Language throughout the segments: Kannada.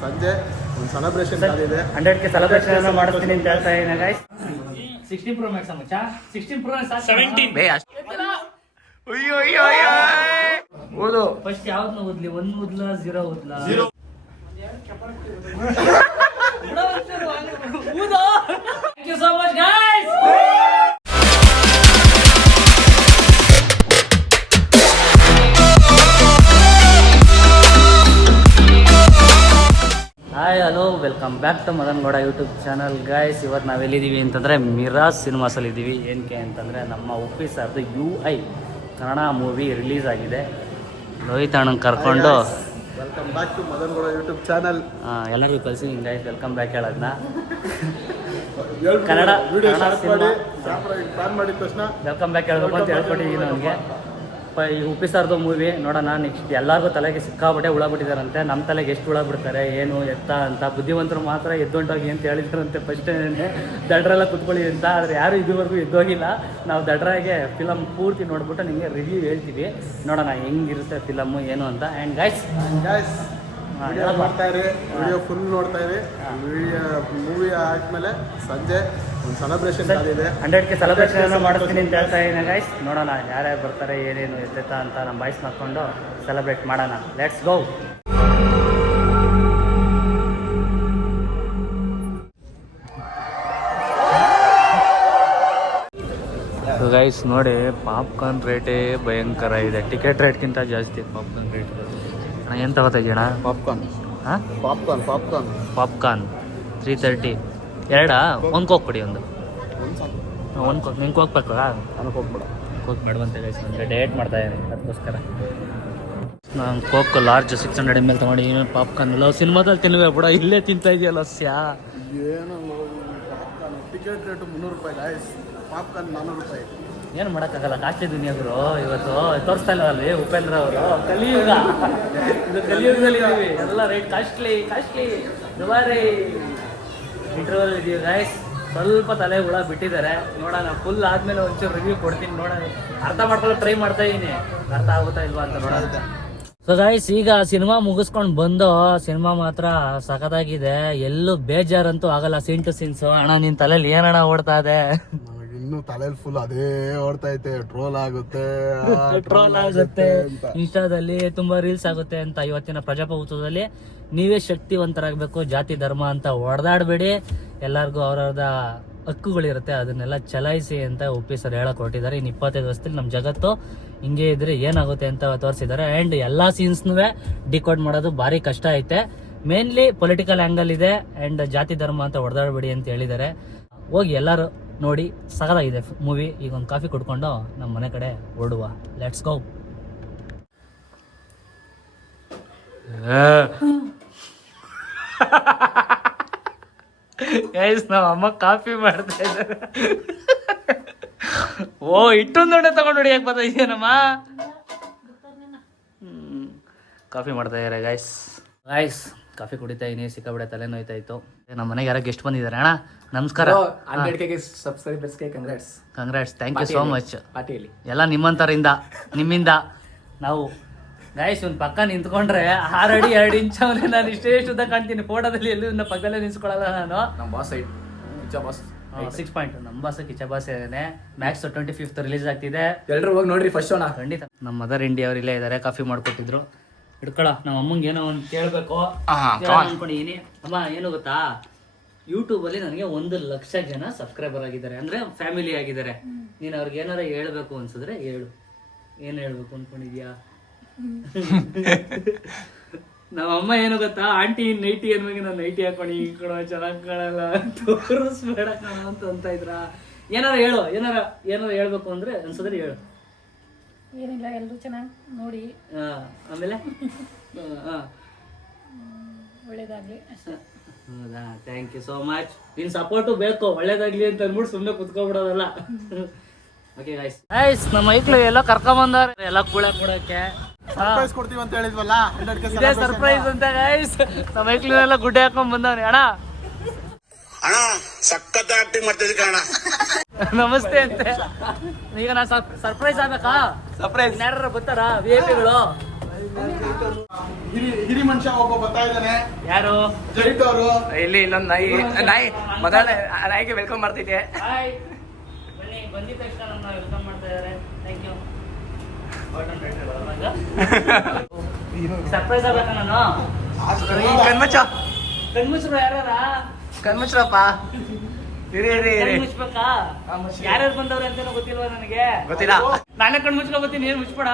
ಸಂಜೆ ಒಂದು ಸೆಲೆಬ್ರೇಷನ್ ಇದೆ. ಹಂಡ್ರೆಡ್ ಕೆ ಸೆಲೆಬ್ರೇಷನ್ ಮಾಡ್ತೀನಿ ಅಂತ ಹೇಳ್ತಾ ಇದ್ದೀನಿ ಗೈಸ್ ಸಿಕ್ಸ್ಟೀನ್ ಪ್ರೋ ಮ್ಯಾಕ್ಸ್ ಮಚ್ಚ ಸಿಕ್ಸ್ಟೀನ್ ಪ್ರೋ ಸೆವೆಂಟೀನ್ ಅಯ್ಯೋ ಅಯ್ಯೋ ಅಯ್ಯೋ ಓದು. ಫಸ್ಟ್ ಯಾವ್ದನ್ನ ಓದ್ಲಿ? ಒಂದ್ ಓದ್ಲಾ zero ಓದ್ಲಾ? Hi hello welcome back to Madan Gowda YouTube channel guys ಇವತ್ತು ನಾವೆಲ್ಲಿದ್ದೀವಿ ಅಂತಂದರೆ ಮಿರಾಜ್ ಸಿನಿಮಾಸಲ್ಲಿ ಇದ್ದೀವಿ ಏನಕ್ಕೆ ಅಂತಂದರೆ ನಮ್ಮ ಉಪ್ಪಿ ಸರ್ದು U I Kannada movie release ಆಗಿದೆ. ರೋಹಿತ್ ಅಣ್ಣನ ಕರ್ಕೊಂಡು. Welcome back to Madan Gowda YouTube channel ಹಾಂ ಎಲ್ಲರಿಗೂ ಕಳಿಸಿ ಗಾಯ್ಸ್ ವೆಲ್ಕಮ್ ಬ್ಯಾಕ್ ಹೇಳೋದನ್ನ ಕನ್ನಡ ವಿಡಿಯೋ ಮಾಡಿ ಪ್ಲಾನ್ ಮಾಡಿದ ತಕ್ಷಣ ವೆಲ್ಕಮ್ ಬ್ಯಾಕ್ ಹೇಳ್ಬೇಕು ಅಂತ ಹೇಳ್ಕೊಟ್ಟಿದ್ದೀನಿ ನನಗೆ. ಈ ಉಪ್ಪಿ ಸರ್ದು ಮೂವಿ ನೋಡೋಣ ನೆಕ್ಸ್ಟ್ ಎಲ್ಲರಿಗೂ ತಲೆಗೆ ಸಿಕ್ಕಾಬಿಟ್ಟೆ ಹುಳ ನಮ್ಮ ತಲೆಗೆ ಎಷ್ಟು ಹುಳ ಏನು, ಎತ್ತ ಅಂತ. ಬುದ್ಧಿವಂತರು ಮಾತ್ರ ಎದ್ದೊಂಟೋಗಿ ಅಂತ ಹೇಳಿದ್ರಂತೆ ಫಸ್ಟ್ ದಡ್ರೆಲ್ಲ ಕುತ್ಕೊಳ್ಳಿ ಅಂತ. ಆದರೆ ಯಾರು ಇದುವರೆಗೂ ಎದ್ದೋಗಿಲ್ಲ. ನಾವು ದಡ್ರಾಗೆ ಫಿಲಮ್ ಪೂರ್ತಿ ನೋಡ್ಬಿಟ್ಟು ನಿಮಗೆ ರಿವ್ಯೂ ಹೇಳ್ತೀವಿ. ನೋಡೋಣ, ಹೆಂಗಿರುತ್ತೆ ಫಿಲಮ್ಮು ಏನು ಅಂತ. ಆ್ಯಂಡ್ ಗಾಯ್ಸ್ ಗಾಯ್ಸ್ ವಿಡಿಯೋ ಮಾಡ್ತಾ ಇರಿ ವಿಡಿಯೋ ಫುಲ್ ನೋಡ್ತಾ ಇರಿ. ವಿಡಿಯೋ ಮೂವಿ ಆದ್ಮೇಲೆ ಸಂಜೆ ಒಂದು ಸೆಲೆಬ್ರೇಷನ್ ಇದೆ ಹಂಡ್ರೆಡ್ ಕೆ ಸೆಲೆಬ್ರೇಷನ್ ಮಾಡಿಸ್ತೀನಿ ಅಂತ ಹೇಳ್ತಾ ಇದ್ದೀನಿ ಗೈಸ್ ನೋಡೋಣ ಯಾರ್ಯಾರು ಬರ್ತಾರೆ ಏನೇನು ಎತ್ತೆತ್ತ ಅಂತ ನಮ್ಮ ಬಾಯ್ಸ್ ಮಾಡ್ಕೊಂಡು ಸೆಲೆಬ್ರೇಟ್ ಮಾಡೋಣ. ಲೆಟ್ಸ್ ಗೋ ಗೈಸ್ ನೋಡಿ ಪಾಪ್ಕಾರ್ನ್ ರೇಟೇ ಭಯಂಕರ ಇದೆ. ಟಿಕೆಟ್ ರೇಟ್ಗಿಂತ ಜಾಸ್ತಿ ಪಾಪ್ಕಾರ್ನ್ ರೇಟ್ ಅಣ್ಣ ಏನು ತಗೋತಾ ಪಾಪ್ಕಾರ್ನ್ ಹಾಂ popcorn popcorn popcorn three thirty ಎರಡಾ? ಒಂದು ಕೋಕ್ ಕೊಡಿ ಒಂದು. ಒಂದು ಕೋಕ್ ನಿಂಗೆ ಕೋಕ್ ಬೇಕಾ ನಾನು ಕೋಕ್ ಬೇಡ ಕೋಕ್ ಬೇಡವಂತೆ ಗೈಸ್ ಅಂದರೆ ಡಯಟ್ ಮಾಡ್ತಾ ಇದ್ದೀನಿ ಅದಕ್ಕೋಸ್ಕರ. ನಾನು coke large six hundred M L ತೊಗೊಂಡು ಏನು ಪಾಪ್ಕಾರ್ನ್ ಇಲ್ಲ ಸಿನಿಮಾದಲ್ಲಿ ತಿನ್ಬೇಕು ಬಿಡ ಇಲ್ಲೇ ತಿಂತಾ ಇದೆಯಲ್ಲ ಸ್ಯಾ ಏನು ಟಿಕೆಟ್ ರೇಟು ಮುನ್ನೂರು ರೂಪಾಯಿ ಗಾಯ್ಸ್ ಪಾಪ್ಕಾರ್ನ್ ನಾನ್ನೂರು ರೂಪಾಯಿ. ಏನು ಮಾಡೋಕ್ಕಾಗಲ್ಲ. ಕಾಸ್ಟ್ಲಿ ದುನಿಯಾದ್ರು ಇವತ್ತು ತೋರಿಸ್ತಾ ಇಲ್ಲ ಅಲ್ಲಿ ಉಪೇಂದ್ರ ಅವರು ಕಲಿಯುಗ. ಇದು ಕಲಿಯುಗದಲ್ಲಿ ಇದ್ದೀವಿ ಎಲ್ಲ ರೇಟ್. ಕಾಸ್ಟ್ಲಿ ಕಾಸ್ಟ್ಲಿ ದುಬಾರಿ. ಇಂಟರ್ವಲ್ ಇದೀವಿ ಗಾಯ್ಸ್ ಸ್ವಲ್ಪ ತಲೆ ಹುಳ ಬಿಟ್ಟಿದ್ದಾರೆ. ನೋಡೋಣ ಫುಲ್ ಆದ್ಮೇಲೆ ಒಂಚೂರು ರಿವ್ಯೂ ಕೊಡ್ತೀನಿ ನೋಡೋಣ. ಅರ್ಥ ಮಾಡ್ಕೊಳ್ಳೋ ಟ್ರೈ ಮಾಡ್ತಾ ಇದೀನಿ. ಅರ್ಥ ಆಗುತ್ತಾ ಇಲ್ವಾ ಅಂತ ನೋಡೋಣ. ಸೊ ಗಾಯ್ಸ್ ಈಗ ಸಿನಿಮಾ ಮುಗಿಸ್ಕೊಂಡು ಬಂದು ಸಿನಿಮಾ ಮಾತ್ರ ಸಖತ್ತಾಗಿದೆ. ಎಲ್ಲೂ ಬೇಜಾರಂತೂ ಆಗಲ್ಲ. ಸೀನ್ ಟು ಸೀನ್ಸ್ ಅಣ್ಣ ನಿನ್ ತಲೆಯಲ್ಲಿ ಏನಣ್ಣ ಓಡ್ತಾ ಇದೆ? ಇನ್ನೂ ತಲೆಯಲ್ಲಿ ಫುಲ್ ಅದೇ ಓಡ್ತಾ ಐತೆ ಟ್ರೋಲ್ ಆಗುತ್ತೆ ಟ್ರೋಲ್ ಆಗುತ್ತೆ ಇನ್ಸ್ಟಾದಲ್ಲಿ ತುಂಬಾ ರೀಲ್ಸ್ ಆಗುತ್ತೆ ಅಂತ ಇವತ್ತಿನ ಪ್ರಜಾಪ್ರಭುತ್ವದಲ್ಲಿ. ನೀವೇ ಶಕ್ತಿವಂತರಾಗಬೇಕು ಜಾತಿ ಧರ್ಮ ಅಂತ ಹೊಡೆದಾಡಬೇಡಿ ಎಲ್ಲರಿಗೂ ಅವ್ರವ್ರದ ಹಕ್ಕುಗಳಿರುತ್ತೆ ಅದನ್ನೆಲ್ಲ ಚಲಾಯಿಸಿ ಅಂತ ಒಪ್ಪಿ ಸರ್ ಹೇಳಕ್ ಹೊರಟಿದ್ದಾರೆ ಇನ್ನು ಇಪ್ಪತ್ತೈದು ವರ್ಷದಲ್ಲಿ ನಮ್ಮ ಜಗತ್ತು ಹಿಂಗೆ ಇದ್ರೆ ಏನಾಗುತ್ತೆ ಅಂತ ತೋರಿಸಿದ್ದಾರೆ. ಆ್ಯಂಡ್ ಎಲ್ಲ ಸೀನ್ಸ್ನೂ ಡಿಕೋಡ್ ಮಾಡೋದು ಭಾರಿ ಕಷ್ಟ ಐತೆ. ಮೇನ್ಲಿ ಪೊಲಿಟಿಕಲ್ ಆ್ಯಂಗಲ್ ಇದೆ ಆ್ಯಂಡ್ ಜಾತಿ ಧರ್ಮ ಅಂತ ಹೊಡೆದಾಡಬೇಡಿ ಅಂತ ಹೇಳಿದ್ದಾರೆ. ಹೋಗಿ ಎಲ್ಲರೂ ನೋಡಿ ಸಗದಾಗಿದೆ ಮೂವಿ ಈಗ ಒಂದು ಕಾಫಿ ಕುಡ್ಕೊಂಡು ನಮ್ಮ ಮನೆ ಕಡೆ ಓಡುವ ಲೆಟ್ಸ್ ಗೋ ಗೈಸ್ ನಾವು ಅಮ್ಮ ಕಾಫಿ ಮಾಡ್ತಾ ಇದ್ದಾರೆ. ಓ ಇಟ್ಟೊಂದು ದೊಡ್ಡ ತಗೊಂಡು ಹೊಡಿಯಕ್ ಬರ್ತಾ ಇದೆಯೇನಮ್ಮ? ಕಾಫಿ ಮಾಡ್ತಾ ಇದ್ದಾರೆ ಗೈಸ್ ಗೈಸ್ ಕಾಫಿ ಕುಡಿತಾ ಇದೀನಿ ಸಿಕ್ಕಾಬಿಡೆ ತಲೆ ನೋಯ್ತಾ ಇತ್ತು ನಮ್ಮ ಮನೆಗೆ ಯಾರೋ ಗೆಸ್ಟ್ ಬಂದಿದ್ದಾರೆ. ಅಣ್ಣ ನಮಸ್ಕಾರ. Hundred K ಸಬ್ಸ್ಕ್ರೈಬರ್ಸ್ಗೆ congrats congrats thank you so much ಪಾರ್ಟಿಯಲ್ಲಿ ಎಲ್ಲ ನಿಮ್ಮಂತರಿಂದ ನಿಮ್ಮಿಂದ. ನಾವು ಗಾಯಸ್ ಒಂದು ಪಕ್ಕ ನಿಂತ್ಕೊಂಡ್ರೆ ಆರು ಅಡಿ ಎರಡು ಇಂಚ್ ಅವನೇ ನಾನು ಇಷ್ಟೇ ಎಷ್ಟು ಉದ್ದ ಕಾಣ್ತೀನಿ. ಫೋಟೋದಲ್ಲಿ ಎಲ್ಲೂ ನನ್ನ ಪಕ್ಕದಲ್ಲೇ ನಿಲ್ಸ್ಕೊಳ್ಳಲ್ಲ ನಾನು. ನಮ್ಮ ಬಾಸ್ ಬಾಸ್ ಸಿಕ್ಸ್ ಪಾಯಿಂಟ್ ನಮ್ಮ ಬಾಸ್ ಕಿಚ್ಚ ಬಾಸ್ ಏನೇ ಮ್ಯಾಕ್ಸ್ ಟ್ವೆಂಟಿ ಫಿಫ್ತ್ ರಿಲೀಸ್ ಆಗ್ತಿದೆ. ಎಲ್ಲರೂ ಹೋಗಿ ನೋಡ್ರಿ ಫಸ್ಟ್ ಶೋನ ಖಂಡಿತ. ನಮ್ಮ ಮದರ್ ಇಂಡಿಯಾ ಅವ್ರು ಇಲ್ಲೇ ಇದ್ದಾರೆ ಕಾಫಿ ಮಾಡ್ಕೊಟ್ಟಿದ್ರು. ಹಿಡ್ಕೊಳ ನಮ್ಮ ಅಮ್ಮಂಗೆ ಏನೋ ಒಂದು ಕೇಳಬೇಕು. ಅನ್ಕೊಂಡಿದೀನಿ. ಅಮ್ಮ ಏನು ಗೊತ್ತಾ? ಯೂಟ್ಯೂಬ್ ಅಲ್ಲಿ ನನಗೆ ಒಂದು ಲಕ್ಷ ಜನ ಸಬ್ಸ್ಕ್ರೈಬರ್ ಆಗಿದ್ದಾರೆ. ಅಂದ್ರೆ ಫ್ಯಾಮಿಲಿ ಆಗಿದ್ದಾರೆ. ನೀನ್ ಅವ್ರಿಗೆ ಏನಾರ ಹೇಳ್ಬೇಕು ಅನ್ಸಿದ್ರೆ ಹೇಳು. ಏನ್ ಹೇಳ್ಬೇಕು ಅನ್ಕೊಂಡಿದ್ಯಾ? ನಮ್ಮ ಅಮ್ಮ ಏನು ಗೊತ್ತಾ? ಆಂಟಿ ನೈಟಿ ಅನ್ಬೇಕು ನಾನು ನೈಟಿ ಹಾಕೊಂಡು ಈ ಕಡೆ ಚೆನ್ನಾಗಿ ಕಾಣಲ್ಲ ತೋರಿಸ್ಬೇಡ ಕಣ ಅಂತ ಅಂತ ಇದ್ರ? ಏನಾರ ಹೇಳು ಏನಾರ ಏನಾರ ಹೇಳ್ಬೇಕು ಅಂದ್ರೆ ಅನ್ಸಿದ್ರೆ ಹೇಳು. ಏನಿಲ್ಲ ಎಲ್ಲರೂ ಚೆನ್ನಾಗಿ ನೋಡಿ. ಆ, ಆಮೇಲೆ? ಒಳ್ಳೇದಾಗ್ಲಿ ಹೌದಾ? ಥ್ಯಾಂಕ್ ಯು ಸೋ ಮಚ್ ನಿನ್ ಸಪೋರ್ಟು ಬೇಕು ಒಳ್ಳೇದಾಗ್ಲಿ ಅಂತ ಅಂದ್ಬಿಟ್ಟು ಸುಮ್ಮನೆ ಕುತ್ಕೊಬಿಡೋದಲ್ಲ. ಓಕೆ ಗೈಸ್ ಗೈಸ್ ನಮ್ಮ ಮೈಕ್ಳು ಎಲ್ಲ ಕರ್ಕೊಂಬಂದವ್ರೆ ಎಲ್ಲ ಕೂಳ ಕೂಡಕ್ಕೆ. ಸರ್ಪ್ರೈಸ್ ಕೊಡ್ತೀವಿ ಅಂತ ಹೇಳಿದ್ವಲ್ಲ? ಇದೇ ಸರ್ಪ್ರೈಸ್ ಅಂತ ಗೈಸ್ ನಮ್ಮ ಐಕ್ಳನ್ನೆಲ್ಲ ಗುಡ್ಡೆ ಹಾಕೊಂಡ್ ಬಂದವ್ರೆ. ಅಣ್ಣ. ಅಣ್ಣ ಸಖತ್ ಆಕ್ಟಿಂಗ್ ಮಾಡ್ತಿದ್ದೆ ಕಣ ನಮಸ್ತೆ ಅಂತೆ. ಈಗ ನಾನು ಸರ್ಪ್ರೈಸ್ ಆಗ್ಬೇಕಾ? ಸರ್ಪ್ರೈಸ್ ಯಾರು ಬರ್ತಾರಾ? ವಿ ಐ ಪಿಗಳು ಹಿರಿ ಮನುಷ್ಯ ಒಬ್ಬ ಬರ್ತಾ ಇದ್ದಾನೆ. ಯಾರು? ಜೈಟ್ ಅವರು. ಇಲ್ಲಿ ಇಲ್ಲೊಂದು ನಾಯಿ ನಾಯಿ ಮೊದಲ ನಾಯಿಗೆ ವೆಲ್ಕಮ್ ಮಾಡ್ತಿದ್ದೆ ಹಾಯ್ ಬನ್ನಿ ಬಂದಿದ ತಕ್ಷಣ ನನ್ನ ವೆಲ್ಕಮ್ ಮಾಡ್ತಾ ಇದ್ದಾರೆ. ಥ್ಯಾಂಕ್ ಯು ಸರ್ಪ್ರೈಸ್ ಆಗ್ಬೇಕಾ ನಾನು? ಕಣ್ಮುಚ್ಚ ಕಣ್ಮುಚ್ರು ಯಾರ ಕಣ್ಮುಚ್ರಪ್ಪ ಯಾರ್ಯಾರು ಬಂದವ್ರೆ ಅಂತಾನು ಗೊತ್ತಿಲ್ವಾ ನನಗೆ? ಗೊತ್ತಿಲ್ಲ. ನಾನೇ ಕಣ್ಣು ಮುಚ್ಕೊಬತ್ತೀನಿ ಏನ್ ಮುಚ್ಬೇಡ.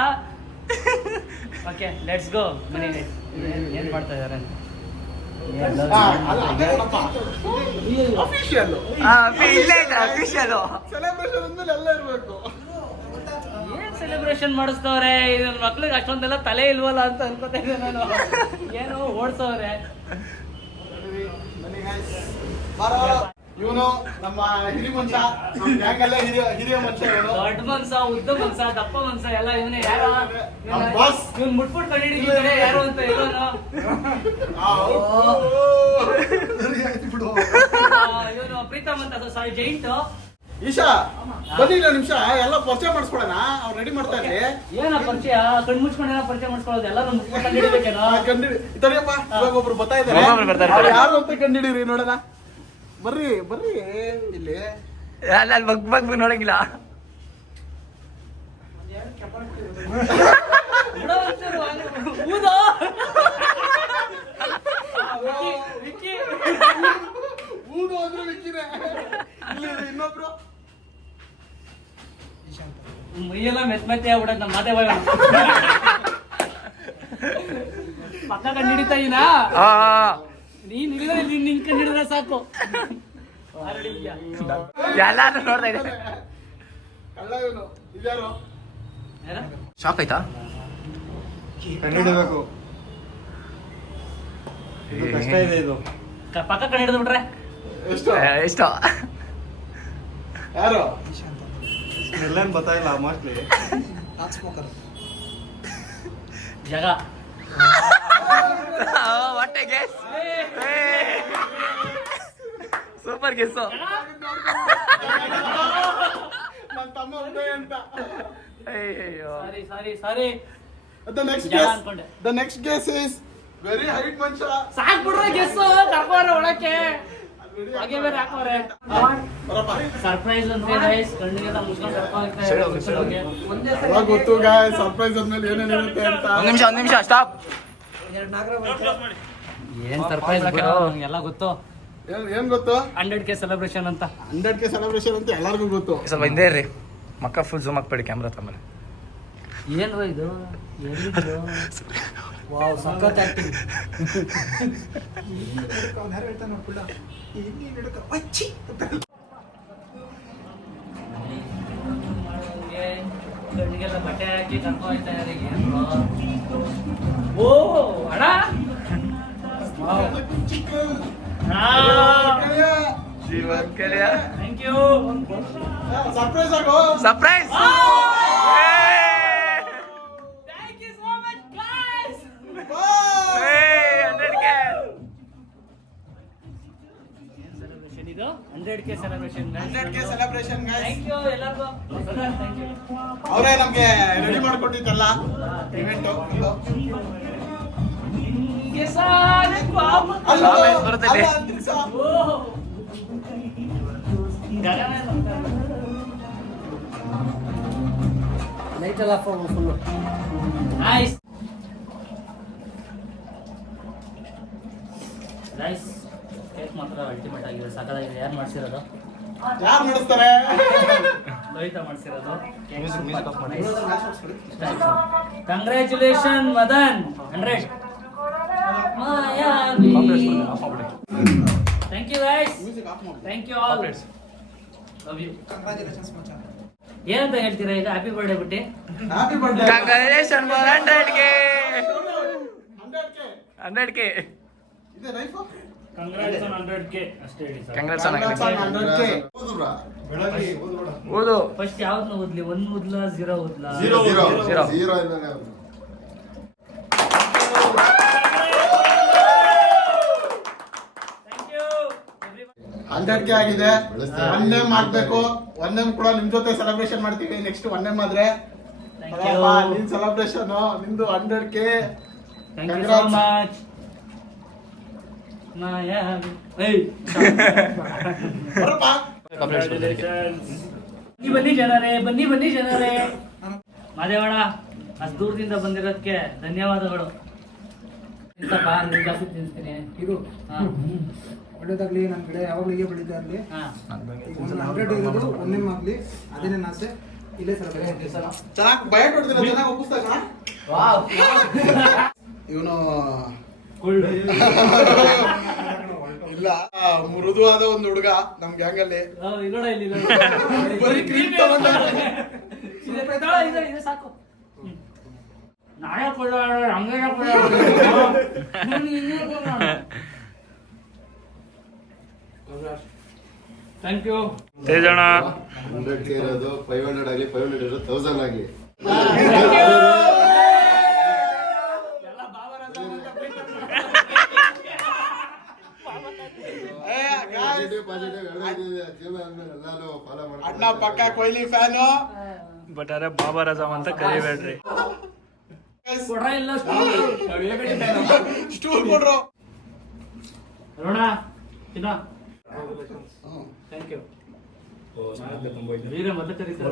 ಓಕೆ ಲೆಟ್ಸ್ ಗೋ ಮನಿ ಏನ್ ಮಾಡ್ತಾ ಇದಾರೆ ಅಫಿಷಿಯಲ್ ಆ, ಫಿ- ಇಲ್ಲೇ ಇದೆ ಸೆಲೆಬ್ರೇಷನ್ ಅಂದ್ಮೇಲೆ ಎಲ್ಲ ಇರ್ಬೇಕು. ಏನ್ ಸೆಲೆಬ್ರೇಷನ್ ಮಾಡಿಸ್ತವ್ರೆ? ಇದನ್ ಮಕ್ಳಿಗೆ ಅಷ್ಟೊಂದೆಲ್ಲ ತಲೆ ಇಲ್ವಲ್ಲ ಅಂತ ಅನ್ಕೋತಾ ಇದ್ದೆ ನಾನು. ಏನು ಓಡ್ಸವ್ರೆ. ಇವನು ನಮ್ಮ ಹಿರಿ ಮನುಷ್ಯ ನಮ್ಮ ಗ್ಯಾಂಗ್ ಹಿರಿಯ ಹಿರಿಯ ಮನುಷ್ಯ ಇವನು. ದೊಡ್ಡ ಮನ್ಸ ಉದ್ದ ಮನ್ಸ ದಪ್ಪ ಮನ್ಸ ಎಲ್ಲ ಇವನೇ ಯಾರ? ನಮ್ಮ ಬಾಸ್ ಇವ್ನ್ ಮುಟ್ಬಿಟ್ಟು ಕಂಡಿಡಿದ್ರೆ ಯಾರು ಅಂತ ಇವನು ಇವನು ಪ್ರೀತಮ್ ಅಂತ ಸಾರಿ ಜೈಂಟ್. ಈಶಾ ಬನ್ನಿ ಇಲ್ಲ ನಿಮಿಷ ಎಲ್ಲ ಪರಿಚಯ ಮಾಡಿಸ್ಕೊಳ್ಳೋಣ ಅವ್ರು ರೆಡಿ ಮಾಡ್ತಾ ಇರ್ಲಿ ಏನ ಪರಿಚಯ? ಕಣ್ ಮುಚ್ಕೊಂಡು ಏನೋ ಪರಿಚಯ ಮಾಡಿಸ್ಕೊಳ್ಳೋದು? ಎಲ್ಲ ಕಂಡಿಡಿಬೇಕೇನೋ ಕಂಡಿಡಿ ಇದರಿಯಪ್ಪ ಇವಾಗ ಒಬ್ರು ಬರ್ತಾ ಇದ್ದಾರೆ. ಯಾರು ಅಂತ ಕಂಡಿಡಿರಿ ನೋಡೋಣ. ಬರ್ರಿ ಬರ್ರಿ ಇಲ್ಲಿ. ಅಲ್ಲ ಅಲ್ಲಿ ಬಗ್ ಬಗ್ ನೋಡಂಗಿಲ್ಲ. ಇನ್ನೊಬ್ರು. ಮೈಯೆಲ್ಲ ಮೆತ್ ಮೆತ್ತೆ ಆಗ್ಬಿಡೋದು ನಮ್ಮ ಮಾತೆ ಬಾಯ್ ಪಕ್ಕ ಕಂಡು ಹಿಡಿತಾ ಆ, ನೀನ್ ಹಿಡಿದ್ರೆ ನೀನ್ ನಿನ್ ಕಂಡು ಹಿಡಿದ್ರೆ ಸಾಕು? ಎಲ್ಲಾರು ನೋಡ್ತಾ? ಶಾಕ್ ಆಯ್ತಾ? ಕಂಡಿಡಬೇಕು ಕಷ್ಟ ಇದೆ ಇದು. ಕ- ಪಕ್ಕ ಕಂಡು ಹಿಡಿದು ಬಿಟ್ರೆ? ಎಷ್ಟು? ಯಾರು? ಎಲ್ಲೇನ್ ಗೊತ್ತಾಗಿಲ್ಲ ಮೋಸ್ಟ್ಲಿ ಜಗ. ಹೊಟ್ಟೆ ಗೆಸ್ ಸೂಪರ್ ಗೆಸ್ಸು ನನ್ನ ತಮ್ಮ ಉದಯ್ ಅಂತ. ಅಯ್ಯಯ್ಯೋ. Sorry sorry sorry the next guess guess the next guess is very height ಮನುಷ್ಯ ಸಾಕ್ ಬಿಡ್ರ ಗೆಸ್ ಕರ್ಕೋರ ಒಳಕ್ಕೆ. ಸರ್ಪ್ರೈಸ್ ಅವಾಗ ಗೊತ್ತು ಗಾಯ ಸರ್ಪ್ರೈಸ್ ಆದ್ಮೇಲೆ ಏನೇನಿರುತ್ತೆ ಅಂತ. ಒಂದ್ ನಿಮಿಷ ಒಂದ್ ನಿಮಿಷ ಸ್ಟಾಪ್ ಏನ್ ಸರ್ಪ್ರೈಸ್ ಎಲ್ಲ ಗೊತ್ತು. ಏನ್ ಏನ್ ಗೊತ್ತು? ಹಂಡ್ರೆಡ್ ಕೆ ಸೆಲೆಬ್ರೇಷನ್ ಅಂತ. ಹಂಡ್ರೆಡ್ ಕೆ ಸೆಲೆಬ್ರೇಷನ್ ಅಂತ ಎಲ್ಲರಿಗೂ ಗೊತ್ತು. ಸ್ವಲ್ಪ ಹಿಂದೆ ಇರ್ರಿ. ಮಕ್ಕ ಫುಲ್ ಜೂಮ್ ಹಾಕ್ಬೇಡಿ ಕ್ಯಾಮ್ರಾ ತಮ್ಮ ಏನು ಇದು? ವಾವ್ ಸಖತ್ ಆಕ್ಟಿಂಗ್ ಓ ಅಣ್ಣ. ಥ್ಯಾಂಕ್ ಯು ಸರ್ಪ್ರೈಸ್ ಆಗೋ. ಸರ್ಪ್ರೈಸ್ ಇದು hundred K celebration hundred K celebration thank you ಎಲ್ಲರಿಗೂ. ಥ್ಯಾಂಕ್ ಯು ಅವರೇ ನಮ್ಗೆ ರೆಡಿ ಮಾಡಿಕೊಟ್ಟಿದ್ದಲ್ಲ ಇವೆಂಟ್ ನಿಮಗೆ ಸಾಲೆ ಅಲ್ಲ ಬರ್ತೈತೆ. ಲೈಟ್ ಎಲ್ಲ ಫುಲ್ಲು ನೈಸ್ ನೈಸ್ ಅಲ್ಟಿಮೇಟ್ ಆಗಿದೆ. ಸಕಲಾಗಿದೆ ಯಾರು ಮಾಡಿಸಿರೋದು? ಯಾರು ನಡೆಸ್ತಾರೆ Lalitha ಮಾಡಿಸಿರೋದು. Congratulation Madan. Hundred thank you guys thank you all love you ಏನಂತ ಹೇಳ್ತೀರಾ ಈಗ? ಹ್ಯಾಪಿ ಬರ್ಡೇ ಬಿಟ್ಟಿ. Happy birthday congratulation for hundred K. Hundred K. Hundred K. ಇದೆ ಲೈಫ್ ಕಂಗ್ರಾಟ್ಸ್ ಆನ್ ಓದು ಫಸ್ಟ್ ಯಾವ್ದು ಓದ್ಲಿ? ಒಂದ್ ಓದ್ಲ zero ಓದ್ಲ? Zero Zero. Zero zero ಇಲ್ದಂಗೆ ಅದು. ಯು ಹಂಡ್ರೆಡ್ ಕೆ ಆಗಿದೆ. ಒನ್ ನೇಮ್ ಆಗ್ಬೇಕು ಒನ್ ನೇಮ್ ಕೂಡ ನಿಮ್ ಜೊತೆ ಸೆಲೆಬ್ರೇಷನ್ ಮಾಡ್ತೀವಿ. ನೆಕ್ಸ್ಟ್ ಒನ್ ನೇಮ್ ಆದ್ರೆ. ನಿನ್ ಸೆಲೆಬ್ರೇಷನ್ ನಿಂದು hundred K thank you so much ಬನ್ನಿ ಬನ್ನಿ ಜನರೇ ಬನ್ನಿ ಬನ್ನಿ ಜನರೇ. ಮಾದೇವಣ್ಣ ಅಷ್ಟು ದೂರದಿಂದ ಬಂದಿರೋದಕ್ಕೆ ಧನ್ಯವಾದಗಳು. ಜಾಸ್ತಿ ಇದು ಒಳ್ಳೇದಾಗ್ಲಿ ನನ್ನ ಕಡೆ ಯಾವಾಗಲೂ ಹೀಗೆ ಬೆಳಿತಾ ಒಂದು ಹಂಡ್ರೆಡ್ ಇರೋದು ಒಂದೇ ಆಗಲಿ ಅದೇ ನನ್ನ ಆಸೆ ಇಲ್ಲೇ ಸರ್ ಚೆನ್ನಾಗಿ ಭಯ ಕೊಡ್ತೀನಿ ಚೆನ್ನಾಗಿ ಒಪ್ಪಿಸ್ತಾ ಇವನು ಇಲ್ಲ ಆ, ಮೃದುವಾದ ಒಂದು ಹುಡುಗ ನಮ್ ಗ್ಯಾಂಗ್ ಅಲ್ಲಿ. ಬರೀ ಕ್ರೀಮ್ ತಗೊಂಡ. ಸಾಕು. ಥ್ಯಾಂಕ್ ಯು ತೇಜಣ್ಣ. ಹಂಡ್ರೆಡ್ ಕೆ ಇರೋದು ಫೈವ್ ಹಂಡ್ರೆಡ್ ಆಗಲಿ ಫೈವ್ ಹಂಡ್ರೆಡ್ ಇರೋದು ತೌಸಂಡ್ ಆಗಲಿ ಪಾಸಿಟಿವ್ ಪಾಸಿಟಿವ್ ಎಲ್ಲ ಇದೆ ಜೀವನ ಅಂದ್ಮೇಲೆ ಎಲ್ಲಾನು ಫಾಲೋ ಅಣ್ಣ ಪಕ್ಕ ಕೊಹ್ಲಿ ಫ್ಯಾನು ಬಟ್ ಅರೆ ಬಾಬಾ ರಜಾಮ್ ಅಂತ ಕರಿಬೇಡ್ರಿ. ಕೊಡ್ರ ಇಲ್ಲ ಸ್ಟೂಲ್ ಕೊಡ್ರು. ರೋಣ ಚಿನ್ನ ಥ್ಯಾಂಕ್ ಯು ವೀರ ಮತ್ತೆ ಕರೀತಾರೆ.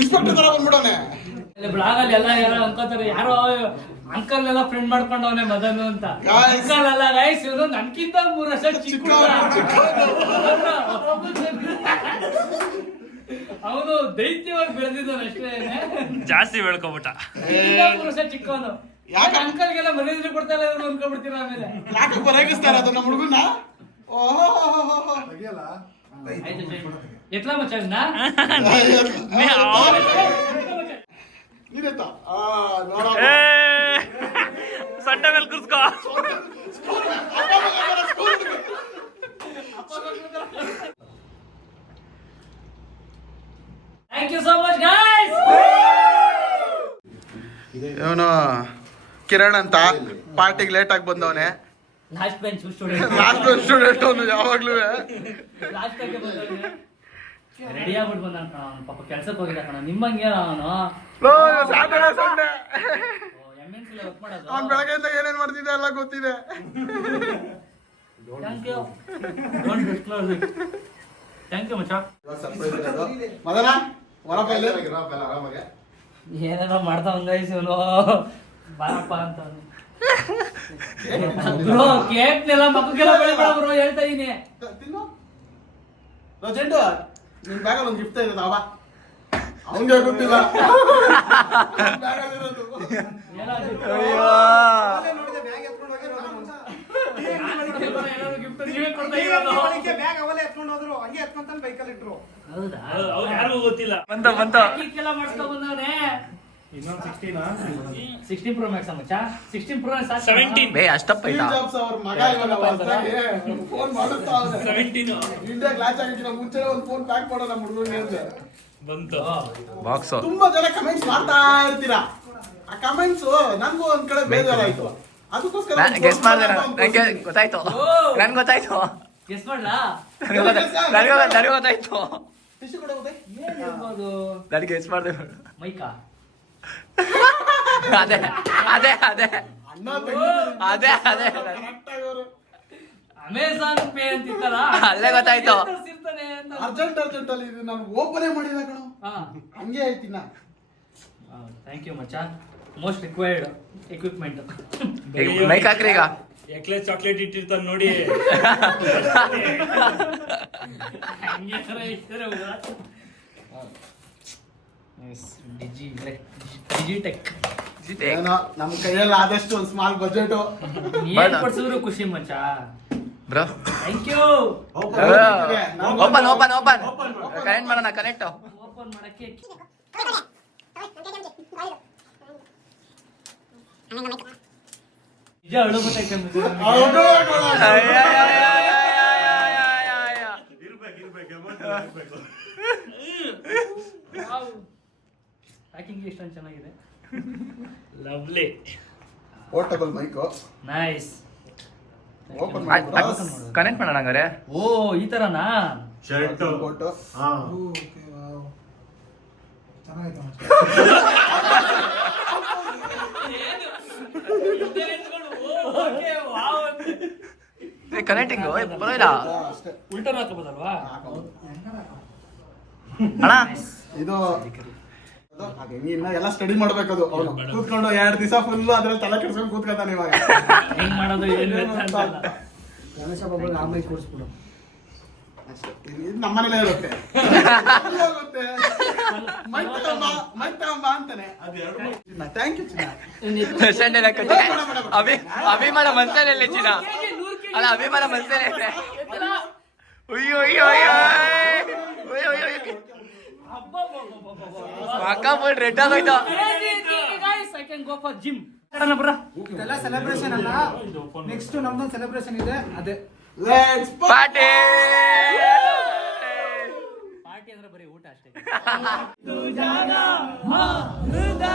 ಇನ್ಸ್ಪೆಕ್ಟರ್ ತರ ಬಂದ್ಬಿಡೋನೆ ಬ್ಲಾಗ್ ಅಲ್ಲಿ ಎಲ್ಲ ಯಾರೋ ಅನ್ಕೋತಾರೆ ಯಾರೋ ಅಂಕಲ್ ಎಲ್ಲ ಫ್ರೆಂಡ್ ಮಾಡ್ಕೊಂಡವನೆ ಮದನು ಅಂತ. ಅಂಕಲ್ ಅಲ್ಲ ರೈಸ್ ಇವನು ನನ್ಕಿಂತ ಮೂರ್ ವರ್ಷ ಚಿಕ್ಕ ಅವನು ದೈತ್ಯವಾಗಿ ಬೆಳೆದಿದ್ದಾನೆ ಅಷ್ಟೇ ಜಾಸ್ತಿ ಬೆಳ್ಕೊಬಿಟ್ಟ. ವರ್ಷ ಚಿಕ್ಕವನು. ಯಾಕೆ? ಅಂಕಲ್ಗೆಲ್ಲ ಮರ್ಯಾದೆ ಕೊಡ್ತಾ ಇಲ್ಲ ಇವ್ರು ಅನ್ಕೊಂಡ್ಬಿಡ್ತೀರ ಆಮೇಲೆ? ಯಾಕೆ ಬರಗಿಸ್ತಾರ ಅದು ನಮ್ಮ ಹುಡುಗನ ಓಹೋ ಎತ್ಲಾ ಮಚ್ಚಣ್ಣ. ನೀನೆತ್ತ? ಆ ನೋಡ ಏ ಸೊಂಟ ಮೇಲೆ ಕೂರ್ಸ್ಕೋ thank you so much guys ಇವನು ಕಿರಣ್ ಅಂತ ಪಾರ್ಟಿಗೆ ಲೇಟ್ ಆಗಿ ಬಂದವನೆ. Last bench student last student ಅವನು ಯಾವಾಗ್ಲೂ. ಲಾಸ್ಟ್ ರೆಡಿ ಆಗ್ಬಿಟ್ಟು ಬಂದ ಪಾಪ ಕೆಲ್ಸಕ್ಕೆ ಹೋಗಿದ್ದ ಕಣ. ನಿಮ್ಮಂಗೆ ಅವನು? Saturday Sunday M C work ಮಾಡೋದು? ಅವ್ನ್ ಬೆಳಗ್ಗೆಯಿಂದ ಏನೇನ್ ಮಾಡ್ತಿದ್ದೆ ಎಲ್ಲ ಗೊತ್ತಿದೆ. Thank you don't disclose thank you ಮಚ್ಚ. ಮದನ ಹೊರಪ್ಪ ಇಲ್ಲಿ. ಆರಾಮಾಗೆ. ಏನೇನೋ ಮಾಡ್ತಾ ಇವನು. ಬಾರಪ್ಪ ಅಂತ ಬ್ರೋ ಕೇಕ್ನೆಲ್ಲ ಮಕ್ಕಳಿಗೆಲ್ಲ ಬೆಳಿಬೇಡ ಬ್ರೋ ಹೇಳ್ತಾ ಇದೀನಿ. ತಿನ್ನು. ಜೆಂಡು ನಿನ್ ಬ್ಯಾಗಲ್ಲಿ ಒಂದು ಗಿಫ್ಟ್ ಇದೆ ಅವ. ಅವನ್ಗೆ ಗೊತ್ತಿಲ್ಲ. ಬ್ಯಾಗಲ್ಲಿರೋದು ಇಟ್ರು. ಹೌದಾ? ಯಾರಿಗೂ ಗೊತ್ತಿಲ್ಲ. ಬಂತ ಬಂತ ಮಾಡಿಸ್ಕೊಂಡ್ ಬಂದವ್ನೆ. ಸಿಕ್ಸ್ಟೀನ್ ಪ್ರೋ ಮ್ಯಾಕ್ಸ್ ಮಚ್ಚ ಸಿಕ್ಸ್ಟೀನ್ ಪ್ರೋ ಸೆವೆಂಟೀನ್ ಬೇ ಅಷ್ಟಪ್ಪ ಸ್ಟೀವ್ ಆಯ್ತಾ ಜಾಬ್ಸ್ ಅವ್ರ ಮಗ ಇವಾಗ ಫೋನ್ ಮಾಡುತ್ತಾ ಇಂಡಿಯಾ ಲಾಂಚ್ ಆಗಿದ್ದ ಮುಂಚೆ ಒಂದು ಫೋನ್ ಪ್ಯಾಕ್ ಮಾಡೋ ನಮ್ಮ ಹುಡುಗನಿಗೆ ಅಂತೆ ಬಾಕ್ಸು ತುಂಬಾ ಜನ ಕಮೆಂಟ್ಸ್ ಮಾಡ್ತಾ ಇರ್ತೀರಾ? ಆ ಕಮೆಂಟ್ಸ್ ನನ್ಗೂ ಒಂದ್ ಕಡೆ ಬೇಜಾರಾಯ್ತು. ಅದಕ್ಕೋಸ್ಕರ ಗೆಸ್ ಮಾಡ್ದೆ ಗೊತ್ತಾಯ್ತು. ನನ್ಗೆ ಗೊತ್ತಾಯ್ತು. ಗೆಸ್ ಮಾಡ್ಲಾ? ನನಗೆ ಗೊತ್ತಾಯ್ತು. ನನಗೆ ಗೆಸ್ ಮಾಡಿದೆ. ಮೈಕಾ ಅದೇ ಅದೇ ಅದೇ. ಅದೇ, ಅದೇ. ಅಮೆಝಾನ್ ಪೇ ಅಂತಿತ್ತಲ್ಲ? ಅಲ್ಲೇ ಗೊತ್ತಾಯ್ತು. ಇರ್ತಾನೆ ಅಂತ. ಅರ್ಜೆಂಟ್ ಅರ್ಜೆಂಟ್ ಅಲ್ಲಿ ಇದು ನಾನು ಓಪನೇ ಮಾಡಿಲ್ಲ ಕಣೋ. ಹಾ. ಹಂಗೆ ಆಯ್ತಿನ ಥ್ಯಾಂಕ್ ಯು ಮಚ್ಚ. ಮೋಸ್ಟ್ ರಿಕ್ವೈರ್ಡ್ ಎಕ್ವಿಪ್ಮೆಂಟ್ ಮೈಕ್ ಹಾಕ್ರಿ ಈಗ. ಎಕ್ಲೆ ಚಾಕ್ಲೇಟ್ ಇಟ್ಟಿರ್ತಾನೆ ನೋಡಿ. ಹಂಗೆ ತರ ಇರ್ತಾರೆ ಡಿಜಿ ಡಿಜಿಟೆಕ್ ಏನೋ ನಮ್ ಕೈಯಲ್ಲಿ ಆದಷ್ಟು ಒಂದ್ ಸ್ಮಾಲ್ ಬಜೆಟ್ ಏನ್ ಕೊಡ್ಸಿದ್ರು ಖುಷಿ ಮಚ್ಚ. Bro. Thank you open open open connect ಮಾಡೋಣ ಕನೆಕ್ಟ್ ಓಪನ್ ಮಾಡಕ್ಕೆ ನಿಜ ಅಳು ಬರ್ತೈತೆ ಪ್ಯಾಕಿಂಗ್ ಎಷ್ಟೊಂದು ಚೆನ್ನಾಗಿದೆ. Lovely portable mic nice open connect ಮಾಡೋಣ ಹಂಗಾರೆ? ಓ ಈ ತರನಾ? ಶರ್ಟ್ ಹಾ. Okay wow. ಚೆನ್ನಾಗಿತ್ತು ಮಚ್ಚ. ಕನೆಕ್ಟಿಂಗ್ ಅಷ್ಟೇ ಉಲ್ಟರ್ ಹಾಕಬಹುದಲ್ವಾ ಅಣ್ಣ? ಇದು ಹಾಗೆ ಇನ್ನ ಎಲ್ಲ ಸ್ಟಡಿ ಮಾಡ್ಬೇಕದು ಅವನು ಕೂತ್ಕೊಂಡು ಎರಡ್ ದಿವಸ ಫುಲ್ ಅದ್ರಲ್ಲಿ ತಲೆ ಕೆಡ್ಸ್ಕೊಂಡು ಕೂತ್ಕೊತಾನೆ ಇವಾಗ ಹೆಂಗ್ ಮಾಡೋದು ಏನ್ ಏನು ಅಂತ ಅಂತ ಗಣೇಶ ಬಾಬು ಆಮೇಲೆ ಕೂರಿಸ್ಬಿಡು ಅಷ್ಟೇ. ಇದು ಇದು ನಮ್ಮನೇಲೇ ಇರುತ್ತೆ ಎಲ್ಲಿ ಹೋಗುತ್ತೆ ಮೈಕ್ ತಗೊಂಬ ಮೈಕ್ ತಗೊಂಬ ಅಂತಾನೆ ಥ್ಯಾಂಕ್ ಯು ಚಿನ್ನ ಸಂಡೆ ಅಭಿ ಅಭಿಮಾನ ಮನ್ಸಲ್ಲೇ ಇಲ್ಲ ಚಿನ್ನ ಅಲ್ಲ ಅಭಿಮಾನ ಮನ್ಸಲ್ಲೇ ಅಯ್ಯೋ ಅಯ್ಯೋ ಅಯ್ಯೋ ಅಯ್ಯೋ ಅಯ್ಯೋ ಅಕ್ಕ ಫುಲ್ ರೆಡ್ ಆಗೋಯ್ತು ಜಿಮ್ ಇದೆಲ್ಲ ಸೆಲೆಬ್ರೇಷನ್ ಅಲ್ಲ. ನೆಕ್ಸ್ಟ್ ನಮ್ದೊಂದು ಸೆಲೆಬ್ರೇಷನ್ ಇದೆ. ಅದೇ. ಲೆಟ್ಸ್ ಪಾಟೆ ಪಾರ್ಟಿ ಅಂದ್ರೆ ಬರೀ ಊಟ ಅಷ್ಟೇ. ಎತ್ಕ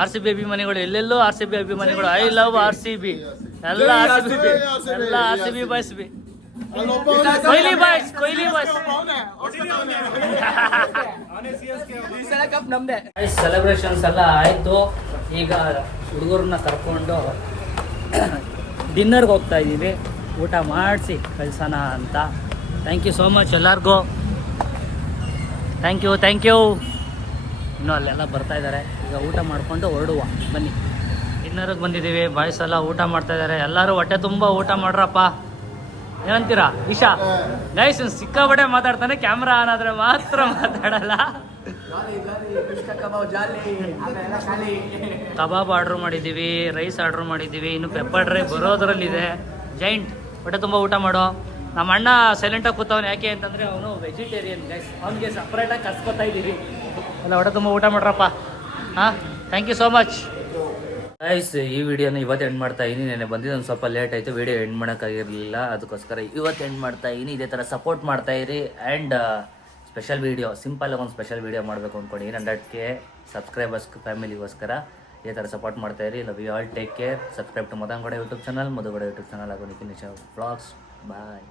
ಆರ್ ಸಿ ಬಿ ಅಭಿಮಾನಿಗಳು ಎಲ್ಲೆಲ್ಲೋ ಆರ್ ಸಿ ಬಿ ಅಭಿಮಾನಿಗಳು I love R C B ಎಲ್ಲ R C B B boys Kohli boys ನಮ್ದೆ. ಬಾಯ್ಸ್ ಸೆಲೆಬ್ರೇಷನ್ಸ್ ಎಲ್ಲ ಆಯ್ತು. ಈಗ ಹುಡುಗರನ್ನ ಕರ್ಕೊಂಡು ಡಿನ್ನರ್ಗೆ ಹೋಗ್ತಾ ಇದ್ದೀವಿ. ಊಟ ಮಾಡಿಸಿ ಕಳ್ಸೋಣ ಅಂತ. ಥ್ಯಾಂಕ್ ಯು ಸೋ ಮಚ್ ಎಲ್ಲರಿಗೂ. ಥ್ಯಾಂಕ್ ಯು ಥ್ಯಾಂಕ್ ಯು ಇನ್ನೂ ಅಲ್ಲೆಲ್ಲ ಬರ್ತಾ ಇದ್ದಾರೆ. ಈಗ ಊಟ ಮಾಡಿಕೊಂಡು ಹೊರಡುವ. ಬನ್ನಿ. ಡಿನ್ನರ್ಗೆ ಬಂದಿದ್ದೀವಿ. ಬಾಯ್ಸ್ ಎಲ್ಲ ಊಟ ಮಾಡ್ತಾ ಇದ್ದಾರೆ. ಎಲ್ಲರೂ ಹೊಟ್ಟೆ ತುಂಬ ಊಟ ಮಾಡ್ರಪ್ಪ. ಏನಂತೀರಾ? ಇಶಾ ಗೈಸ್ ಸಿಕ್ಕಾಪಟ್ಟೆ ಮಾತಾಡ್ತಾನೆ, ಕ್ಯಾಮ್ರಾ ಆನ್ ಆದ್ರೆ ಮಾತ್ರ ಮಾತಾಡಲ್ಲ. ಕಬಾಬ್ ಆರ್ಡ್ರ್ ಮಾಡಿದ್ದೀವಿ, ರೈಸ್ ಆರ್ಡ್ರ್ ಮಾಡಿದ್ದೀವಿ, ಇನ್ನು ಪೆಪ್ಪರ್ ಡ್ರೈ ಬರೋದ್ರಲ್ಲಿದೆ. ಜೈಂಟ್ ಹೊಟ್ಟೆ ತುಂಬ ಊಟ ಮಾಡೋ. ನಮ್ಮ ಅಣ್ಣ ಸೈಲೆಂಟಾಗಿ ಕೂತವನು ಯಾಕೆ ಅಂತಂದರೆ ಅವನು ವೆಜಿಟೇರಿಯನ್ ಗೈಸ್ ಅವನಿಗೆ ಸಪ್ರೇಟಾಗಿ ಕಸ್ಕೊತಾ ಇದ್ದೀವಿ. ಅಲ್ಲ ಹೊಟ್ಟೆ ತುಂಬ ಊಟ ಮಾಡ್ರಪ್ಪ. ಹಾಂ thank you so much guys ಈ ವಿಡಿಯೋನ ಇವತ್ತು ಎಂಡ್ ಮಾಡ್ತಾ ಇದೀನಿ. ನೆನೆ ಬಂದಿದ್ದು ಒಂದು ಸ್ವಲ್ಪ ಲೇಟ್ ಆಯಿತು. ವಿಡಿಯೋ ಎಂಡ್ ಮಾಡೋಕ್ಕಾಗಿರಲಿಲ್ಲ ಅದಕ್ಕೋಸ್ಕರ ಇವತ್ತು ಎಂಡ್ ಮಾಡ್ತಾ ಇದೀನಿ. ಇದೇ ಥರ ಸಪೋರ್ಟ್ ಮಾಡ್ತಾ ಇರಿ. ಆ್ಯಂಡ್ ಸ್ಪೆಷಲ್ ವೀಡಿಯೋ ಸಿಂಪಲ್ ಒಂದು ಸ್ಪೆಷಲ್ ವೀಡಿಯೋ ಮಾಡಬೇಕು ಅಂದ್ಕೊಂಡಿದ್ದೀನಿ ಹಂಡ್ರೆಡ್ ಕೆ ಸಬ್ಸ್ಕ್ರೈಬರ್ಸ್ ಫ್ಯಾಮಿಲಿಗೋಸ್ಕರ ಇದೇ ಥರ ಸಪೋರ್ಟ್ ಮಾಡ್ತಾ ಇರಿ. Love you all take care subscribe to Madangowda YouTube channel Madhugowda YouTube channel ಹಾಗೂ ನಿಖಿಲ್ ನಿಶಾ ವ್ಲಾಗ್ಸ್ ಬಾಯ್